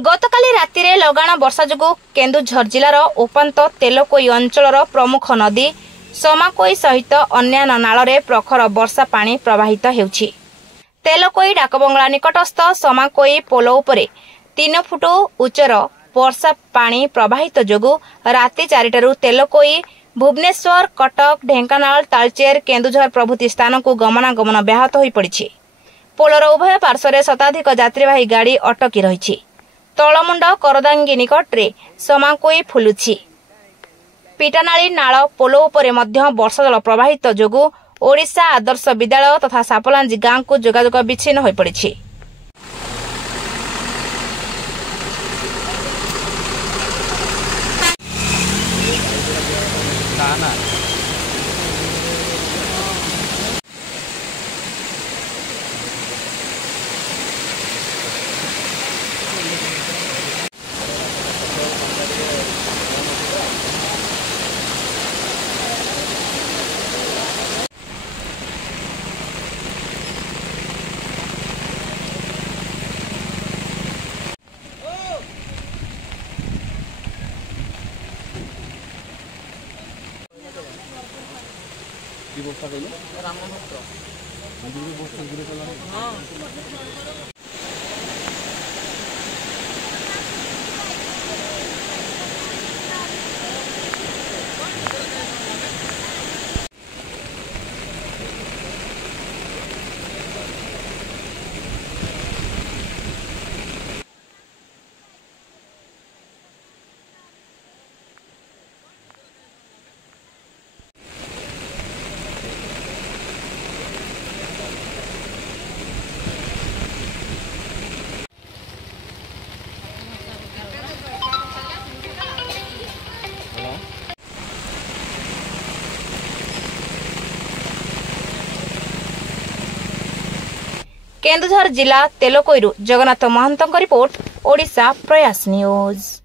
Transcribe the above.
गतकाली रातिरे लगाण वर्षा जोगु केन्दुझर जिलार उपान्त तेलकोई अंचलर प्रमुख नदी समाकोई सहित अन्यान्य नाଳରେ प्रखर वर्षा पानी प्रवाहित हेउछि। तेलकोई डाकबंगला निकटस्थ समाकोई पोल उपरे 3 फुट उच्चर वर्षा पानी प्रवाहित जोगु राति 4टारू तेलकोई भुवनेश्वर कटक ढेंकानाल तालचेर केन्दुझर प्रभृति स्थान को गमनागमन व्याहत होई पड़िछि। पोलर उभय पार्श्वर शताधिक यात्रीवाही गाड़ी अटकी रहिछि। तलमुंड करदांगी निकटरे समाकोई फुलुछि। पिटानाली नाल पोल उपरे मध्य वर्षा जल प्रवाहित जोगु ओडिशा आदर्श विद्यालय तथा सापलांजी गांव को जोगाजोग विच्छिन्न होई पड़िछि। केन्दुझर जिला तेलकोईरू जगन्नाथ महंतଙ୍କ रिपोर्ट ओडिशा प्रयास न्यूज।